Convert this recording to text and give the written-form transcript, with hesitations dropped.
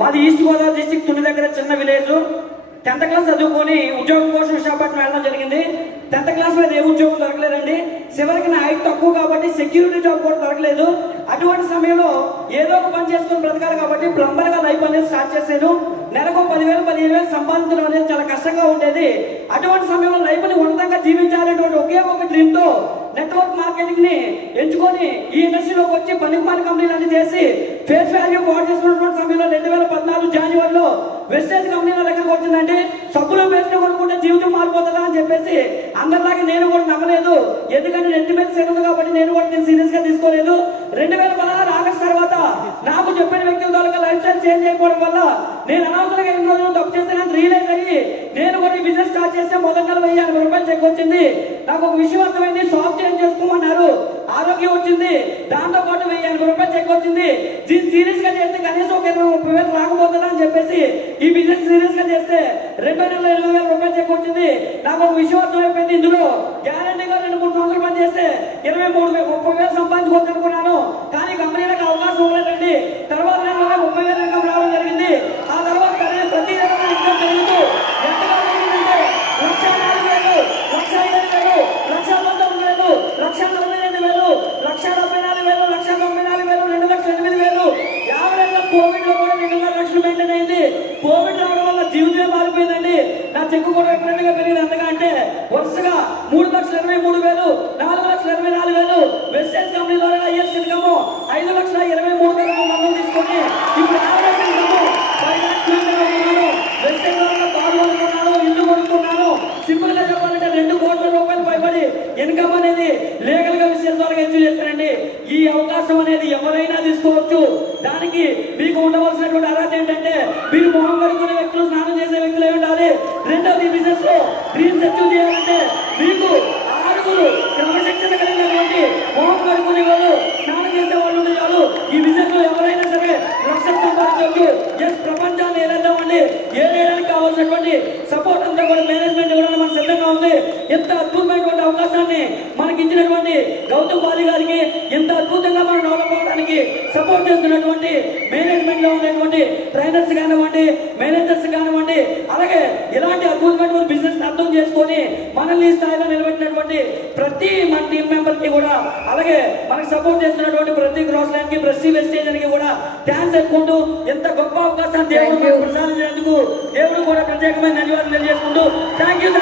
మాది east Godavari district Tuni దగ్గర చిన్న విలేజ్. 10th క్లాస్ చదువుకొని ఉద్యోగం కోసం విశాఖపట్నం వెళ్ళడం జరిగింది. 10th క్లాస్ మీద ఏ ఉద్యోగం దొరకలేదండి. చివరికి నా హైట్ తక్కువ కాబట్టి సెక్యూరిటీ జాబ్ కూడా దొరకలేదు. అటువంటి సమయంలో ఏదో ఒక పని చేసుకొని బ్రతకాలి కాబట్టి ప్లంబర్ గా లైఫ్ అనేది స్టార్ట్ చేశాను. నెలకు 10,000 15,000 సంపాదించడం అనేది చాలా కష్టంగా ఉండేది. అటువంటి సమయంలో లైఫ్ ని ఉన్నతంగా జీవించాలనేటువంటి ఒకే ఒక డ్రీమ్ తో నెట్వర్క్ మార్కెటింగ్ ని ఎంచుకొని ఈ ఇండస్ట్రీలోకి వచ్చి పనికిమాల కంపెనీలన్నీ చేసి ఫేస్ వాల్యూ పాడు చేసుకున్నటువంటి సమయంలో 2014 జనవరిలో వెస్టేజ్ కంపెనీ నా దగ్గరకు వచ్చిందండి. సబ్బులు వేసిన కొనుక్కుంటే జీవితం మారిపోతుందా అని చెప్పేసి అందరిలాగే నేను కూడా నమ్మలేదు. ఎందుకంటే నెత్తి మీద సెలవు కాబట్టి నేను కూడా నేను సీరియస్ గా తీసుకోలేదు. 2016 ఆగస్టు తర్వాత నాకు చెప్పిన వ్యక్తుల ద్వారా లైఫ్ స్టైల్ చేంజ్ అయిపోవడం వల్ల నేను అనవసరంగా ఎన్ని రోజులు తప్పు చేస్తానని రియలైజ్ అయ్యి నేను కూడా ఈ బిజినెస్ స్టార్ట్ చేస్తే మొదటి నెల 1050 రూపాయలు చెక్ వచ్చింది. నాకు ఒక విషయం అర్థమైంది, షాప్ చేంజ్ చేసుకోమన్నారు. ఆరోగ్యం వచ్చింది, దాంతో పాటు 1050 రూపాయలు చెక్ వచ్చింది. దీన్ని సీరియస్ గా చేస్తే కనీసం ఒక 20-30 వేలు రాకపోతుందా అని చెప్పేసి ఈ బిజినెస్ సీరియస్ గా చేస్తే 2 నెలల 20,000 రూపాయలు చెక్ వచ్చింది. నాకు ఒక విషయం అర్థమైపోయింది, ఇందులో గ్యారంటీగా 2-3 సంవత్సరాలు పని చేస్తే 23-30 వేలు సంపాదించుకోవచ్చు అనుకున్నాను. కానీ కంపెనీలకు అవకాశం ఇవ్వలేదండి. తర్వాత 30 వేలు ఇన్కమ్ రావడం జరిగింది. ఆ తర్వాత ప్రతి నెల ఇన్కమ్ పెరుగుతూ ఎంతగా పెరిగిందంటే 1,04,000, 1,05,000, 1,19,000, 1,42,000, 1,74,000, 1,94,000, 2,08,000. యావరేజ్ కోవిడ్ లో కూడా 2,5 లక్షలు మెయింటైన్ అయింది. కోవిడ్ రావడం వల్ల జీవితమే మారిపోయిందండి. నా చెక్కు కూడా విపరీతంగా పెరిగింది. అంతగా అంటే వరుసగా 3,23,000, 4,24,000 వెస్టేజ్ కంపెనీ ద్వారా హైయెస్ట్ ఇన్కమ్ 5,23,000 మనం తీసుకొని ఇప్పుడు యావరేజ్ ఇన్కమ్ 5,00,000 వెస్టేజ్ ద్వారా కారు కొనుక్కున్నాను, ఇల్లు కొనుక్కున్నాను. సింపుల్ గా చెప్పాలంటే 2 కోట్ల రూపాయలు పైబడి ఇన్కమ్ అనేది లీగల్ గా విషయం ద్వారా అచీవ్ చేస్తానండి. ఈ అవకాశం అనేది ఎవరైనా తీసుకోవచ్చు. దానికి మీకు ఉండవలసినటువంటి అర్హత ఏంటంటే మీరు మొహం కడుక్కునే వ్యక్తులు, స్నానం చేసే వ్యక్తులు ఏమి ఉండాలి. రెండోది బిజినెస్ లో డ్రీమ్స్ అచీవ్ చేయాలంటే మీకు 6 క్రమశిక్షణ కలిగినటువంటి మొహం కడుక్కునే వాళ్ళు, స్నానం చేసే వాళ్ళు ఉండే చాలు. ఈ బిజినెస్ లో ఎవరైనా సరే లక్షలు సంపాదించవచ్చు. ఎస్, ప్రపంచాన్ని ఏలేద్దామండి. ఏలేయడానికి కావాల్సినటువంటి సపోర్ట్ అంతా కూడా మేనేజ్మెంట్ ఇవ్వడానికి మన సిద్ధంగా ఉంది. ఎంత అద్భుతమైనటువంటి అవకాశాన్ని మనకి ఇచ్చినటువంటి గౌతమ్ బాలి గారికి, ఎంత అద్భుతంగా మనం డెవలప్ అవడానికి సపోర్ట్ చేస్తున్నటువంటి మేనేజ్మెంట్ లో ఉన్నటువంటి ట్రైనర్స్ కానివ్వండి, మేనేజర్స్ కానివ్వండి, అలాగే ఇలాంటి అద్భుతమైనటువంటి బిజినెస్ అర్థం చేసుకొని మనల్ని ఈ స్థాయిలో నిలబెట్టినటువంటి ప్రతి మన టీం మెంబర్ కి కూడా, అలాగే మనకి సపోర్ట్ చేస్తున్నటువంటి ప్రతి క్రాస్ లైన్ కి, ప్రతి వెస్టేజ్ కి కూడా థ్యాంక్స్ చెప్పుకుంటూ ఎంత గొప్ప అవకాశాన్ని దేవుడు ప్రసాదించినందుకు దేవుడు కూడా ప్రత్యేకమైన ధన్యవాదాలు తెలియజేసుకుంటూ థ్యాంక్ యూ.